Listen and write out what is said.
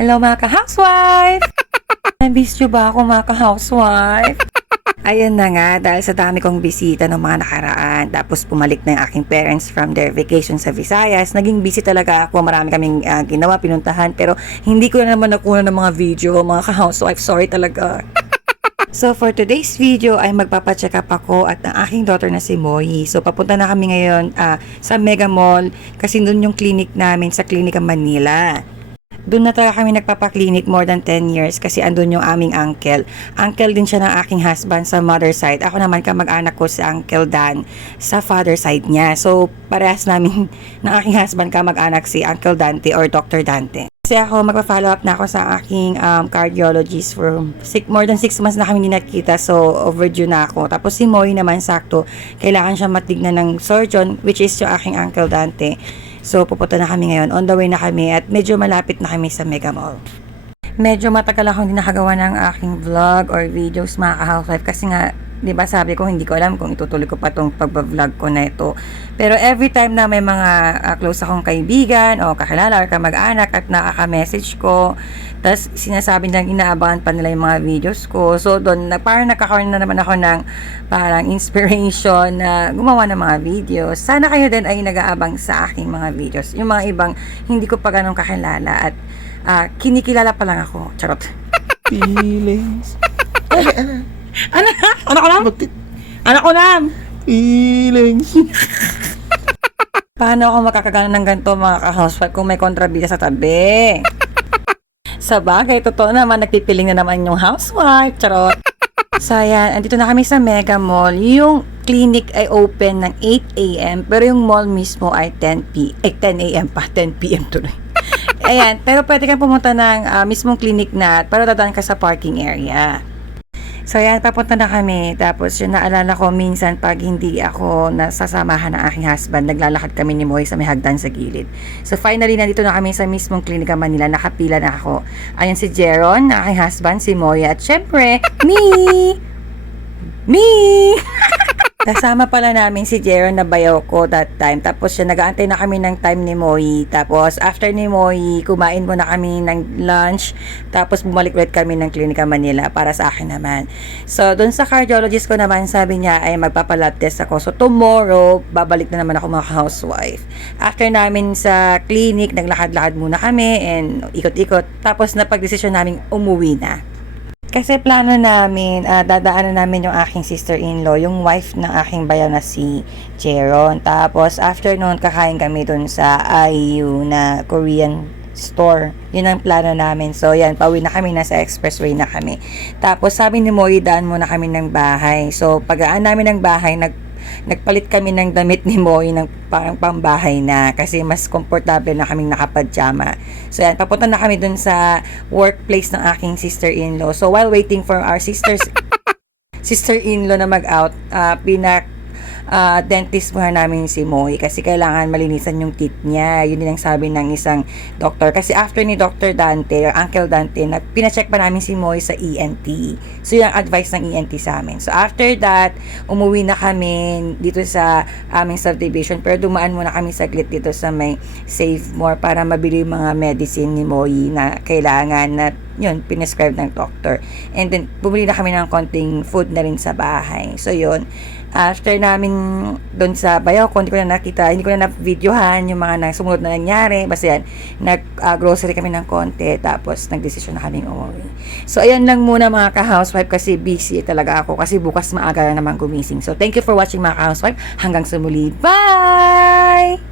Hello mga ka-housewife! Na-miss nyo ba ako mga ka-housewife? Ayan na nga, dahil sa dami kong bisita ng mga nakaraan, tapos pumalik na yung aking parents from their vacation sa Visayas, naging busy talaga ako, marami kaming ginawa, pinuntahan, pero hindi ko na naman nakuha ng mga video, mga ka-housewife, sorry talaga. So for today's video ay magpapacheck up ako at ang aking daughter na si Moy. So papunta na kami ngayon sa Mega Mall kasi doon yung clinic namin sa Klinika Manila. Doon na talaga kami nagpapaklinik more than 10 years kasi andun yung aming uncle. Uncle din siya ng aking husband sa mother side. Ako naman kamag-anak ko si Uncle Dan sa father side niya. So parehas namin ng aking husband kamag-anak si Uncle Dante or Dr. Dante. Kasi ako magpa-follow up na ako sa aking cardiologist for more than 6 months na kami hindi nakita, so overdue na ako. Tapos si Moy naman sakto, kailangan siya matignan ng surgeon which is yung aking Uncle Dante. So pupunta na kami ngayon, on the way na kami at medyo malapit na kami sa Mega Mall. Medyo matagal akong hindi nakagawa ng aking vlog or videos mga ka-housewife kasi nga, di ba sabi ko hindi ko alam kung itutuloy ko pa tong pagba-vlog ko na ito. Pero every time na may mga close akong kaibigan o kakilala or kamag-anak at nakaka-message ko, tapos sinasabi nilang inaabangan pa nila yung mga videos ko. So doon, parang nakakaroon na naman ako ng parang inspiration na gumawa ng mga videos. Sana kayo din ay nag-aabang sa aking mga videos. Yung mga ibang hindi ko pa ganun kakilala at kinikilala pa lang ako. Charot. Feelings. Anak ko lang? Anak ko lang! Feelings. Paano ako makakagana ng ganito mga ka-housewife kung may kontrabida sa tabi? Sa bagay, totoo naman, nagpipiling na naman yung housewife. Charot. So, ayan, andito na kami sa Mega Mall. Yung clinic ay open ng 8 a.m. pero yung mall mismo ay 10 a.m. pa. 10 p.m. tuloy. Ayan, pero pwede kang pumunta ng mismong clinic na pero dadaan ka sa parking area. So ayan, papunta na kami. Tapos yun, naalala ko minsan pag hindi ako nasasamahan ng aking husband, naglalakad kami ni Moy sa may hagdan sa gilid. So finally, nandito na kami sa mismong Klinika Manila. Nakapila na ako. Ayan si Jeron, aking husband, si Moy. At syempre, me! Kasama pala namin si Jeron na bayaw ko that time. Tapos siya, nag-aantay na kami ng time ni Moy. Tapos after ni Moy, kumain muna kami ng lunch. Tapos bumalik ulit kami ng Klinika Manila para sa akin naman. So doon sa cardiologist ko naman, sabi niya ay magpapalab test ako. So tomorrow, babalik na naman ako mga housewife. After namin sa clinic, naglakad-lakad muna kami and ikot-ikot. Tapos napag-desisyon namin umuwi na. Kasi plano namin, dadaanan namin yung aking sister-in-law, yung wife ng aking bayaw na si Jeron. Tapos after noon, kakain kami dun sa IU na Korean store. Yun ang plano namin. So yan, pauwi na kami, nasa expressway na kami. Tapos sabi ni Moy, daan muna kami ng bahay. So pag-aan namin ng bahay, nagpalit kami ng damit ni Moy ng parang pambahay na kasi mas komportable na kaming nakapadyama. So yan, papunta na kami dun sa workplace ng aking sister-in-law. So while waiting for our sister-in-law na mag-out, dentist muna namin si Moy kasi kailangan malinisan yung teeth niya. Yun din ang sabi ng isang doktor. Kasi after ni Dr. Dante, Uncle Dante, pinacheck pa namin si Moy sa ENT. So yung advice ng ENT sa amin. So after that, umuwi na kami dito sa aming subdivision. Pero dumaan muna kami saglit dito sa may Save More para mabili yung mga medicine ni Moy na kailangan na yun, pinescribe ng doctor. And then, bumili na kami ng konting food na rin sa bahay. So yun, after namin doon sa bayaw ko, hindi ko na na-videohan yung mga sumunod na nangyari. Basta yan, nag-grocery kami ng konti, tapos nag-desisyon na kaming umuwi. So, ayan lang muna mga ka-housewife kasi busy talaga ako kasi bukas maaga na naman gumising. So, thank you for watching mga ka-housewife. Hanggang sa muli. Bye!